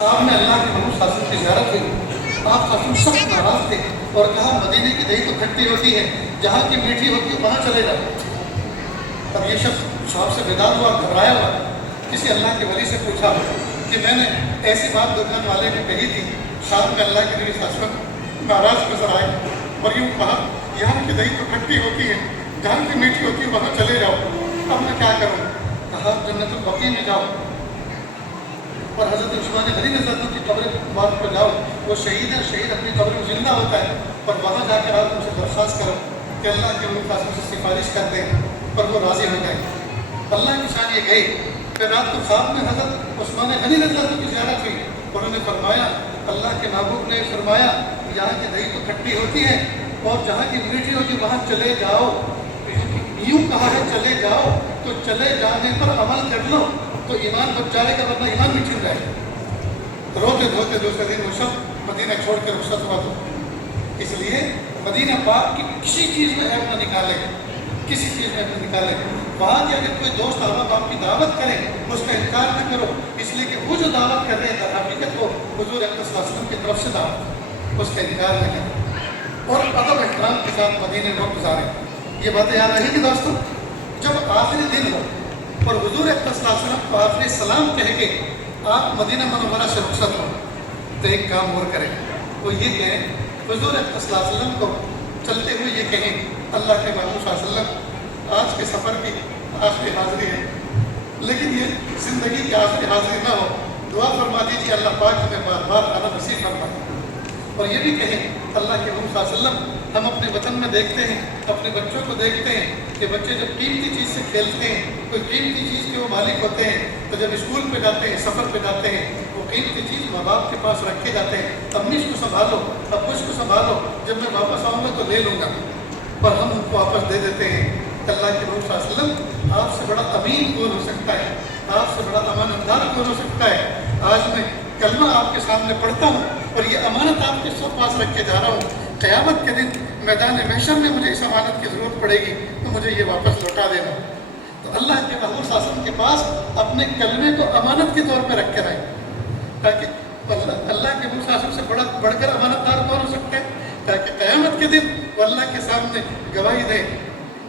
آپ نے اللہ کے محمود صلی اللہ علیہ وسلم کی زیارت کی، آپ صلی اللہ علیہ وسلم سخت ناراض تھے اور کہا مدینے کی دہی تو کھٹی ہوتی ہے، جہاں کی میٹھی ہوتی ہے وہاں چلے جاؤ۔ اب یہ شخص شوق سے بیدار ہوا، گھبرایا ہوا، کسی اللہ کے ولی سے پوچھا کہ میں نے ایسی بات دکان والے کو کہی تھی، شام میں اللہ کے نبی صلی اللہ علیہ وسلم ناراض نظر آئے اور یوں کہا یہاں کی دہی تو کھٹی ہوتی ہے، جہاں کی میٹھی ہوتی ہے وہاں چلے جاؤ۔ اب میں کیا کروں؟ کہا جنت البقیع میں جاؤ اور حضرت عثمان غنی رضی اللہ عنہ کی قبر مبارک پر جاؤ، وہ شہید ہے، شہید اپنی قبر میں زندہ ہوتا ہے، اور وہاں جا کر آپ ان سے درخواست کرو کہ اللہ کے نبی قاسم سے سفارش کر دیں اور وہ راضی ہو جائیں۔ اللہ کی شان یہ گئی کہ رات کو خواب میں حضرت عثمان غنی رضی اللہ عنہ کی زیارت ہوئی، انہوں نے فرمایا اللہ کے محبوب نے فرمایا یہاں کی دہی تو کھٹی ہوتی ہے اور جہاں کی میٹھی ہوتی ہے وہاں چلے جاؤ۔ یوں کہا ہے چلے جاؤ، تو چلے جانے پر عمل کر لو تو ایمان بچ جائے گا، ورنہ ایمان بھی چھن جائے گا۔ روتے دھوتے دوسرے دن وہ شخص مدینہ چھوڑ کے رخصت ہوا۔ تو اس لیے مدینہ پاک کی کسی چیز میں عیب نہ نکالے، کسی چیز میں عیب نہ نکالے۔ وہاں کی اگر کوئی دوست احباب آپ کی دعوت کرے اس کا انکار نہ کرو، اس لیے کہ وہ جو دعوت کر رہے ہیں در حقیقت وہ حضور اکرم صلی اللہ علیہ وسلم کی طرف سے دعوت ہے، اس کا انکار نہ کرو اور ادب احترام کے ساتھ مدینہ میں وقت گزاریں۔ یہ باتیں یاد رہے گی دوستوں، جب آخری دن ہو اور حضور اکرم صلی اللہ علیہ وسلم کو آخری سلام کہہ کے آپ مدینہ منورہ سے رخصت ہو تو ایک کام اور کریں، وہ یہ کہیں حضور اکرم صلی اللہ علیہ وسلم کو چلتے ہوئے یہ کہیں اللہ کے محبوب صلی اللہ علیہ وسلم آج کے سفر کی آخری حاضری ہے، لیکن یہ زندگی کی آخری حاضری نہ ہو، دعا فرما دیجیے اللہ پاک ہمیں بار بار آنا نصیب فرمائے۔ اور یہ بھی کہیں اللہ کے محبوب صلی اللہ علیہ وسلم ہم اپنے وطن میں دیکھتے ہیں، اپنے بچوں کو دیکھتے ہیں کہ بچے جب قیمتی چیز سے کھیلتے ہیں، کوئی قیمتی چیز کے وہ مالک ہوتے ہیں، تو جب اسکول پہ جاتے ہیں، سفر پہ جاتے ہیں، وہ قیمتی چیز ماں باپ کے پاس رکھے جاتے ہیں، امی اس کو سنبھالو، ابو اس کو سنبھالو، جب میں واپس آؤں گا تو لے لوں گا، پر ہم ان کو واپس دے دیتے ہیں۔ اللہ کے محبوب صلی اللہ علیہ وسلم آپ سے بڑا امین کون ہو سکتا ہے، آپ سے بڑا امانت دار کون ہو سکتا ہے؟ آج میں کلمہ آپ کے سامنے پڑھتا ہوں اور یہ امانت آپ کے سب پاس رکھ کے جا رہا ہوں، قیامت کے دن میدان محشر میں مجھے اس امانت کی ضرورت پڑے گی تو مجھے یہ واپس لوٹا دینا۔ تو اللہ کے محبوب صلی اللہ علیہ وسلم کے پاس اپنے کلمے کو امانت کے طور پہ رکھ کے رہیں، تاکہ اللہ کے محبوب صلی اللہ علیہ وسلم سے بڑھ کر امانت دار کون ہو سکتا ہے؟ تاکہ قیامت کے دن وہ اللہ کے سامنے گواہی دے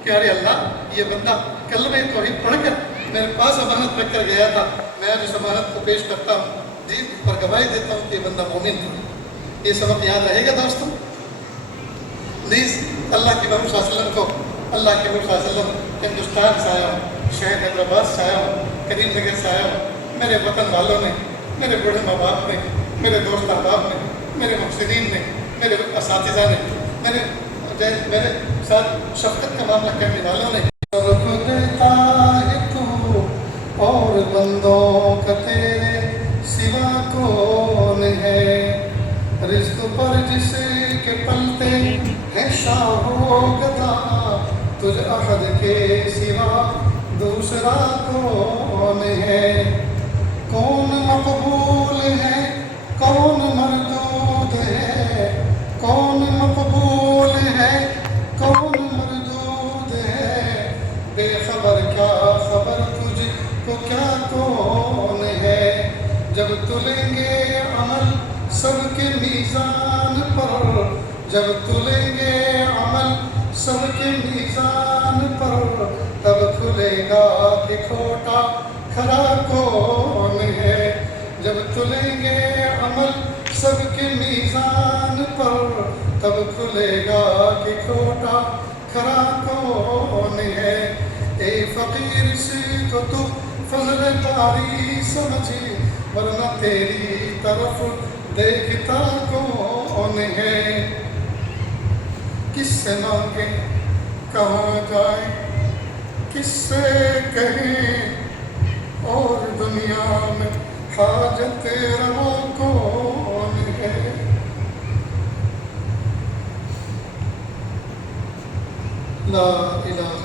کہ ارے اللہ یہ بندہ کلمہ توحید پڑھ کر میرے پاس امانت رکھ کر گیا تھا، میں اب اس امانت کو پیش کرتا ہوں، دین پر گواہی دیتا ہوں کہ یہ بندہ مومن تھا۔ یہ سبق یاد رہے گا دوستوں۔ نیز اللہ کے محبوب صلی اللہ علیہ وسلم کو اللہ کے محبوب صلی اللہ علیہ وسلم ہندوستان سے آیا ہوں، شہر حیدرآباد سے آیا ہوں، کریم نگر سے آیا ہوں، میرے وطن والوں نے، میرے بوڑھے ماں باپ نے، میرے دوست احباب نے، میرے محسنین نے، میرے اساتذہ نے، میرے ساتھ شفقت کا معاملہ کرنے والوں نے، دیتا ہے تو اور بندوں کا تیرے سوا کون ہے، رزق پر جس کے پلتے ہے شاہ و گدا، تجھ احد کے سوا دوسرا کون ہے، کون مقبول ہے کون مردود ہے، کون مقبول ہے کون مردود ہے، بے خبر کیا خبر تجھ کو کیا کون ہے، جب تلیں گے عمل سب کے میزان پر، جب تلیں گے عمل سب کے میزان پر، تب کھلے گا کہ کھوٹا کھرا کون ہے، جب تلیں گے عمل سب کے میزان پر، تب کھلے گا کہ کھوٹا کھرا کون ہے، اے فقیر سے کو تو فضل تاری سمجھی، ورنہ تیری طرف دیکھتا کون ہے، کس سے مانگے کہاں جائیں، کس سے کہیں اور دنیا میں حاجت روا کون ہے۔ لا الہ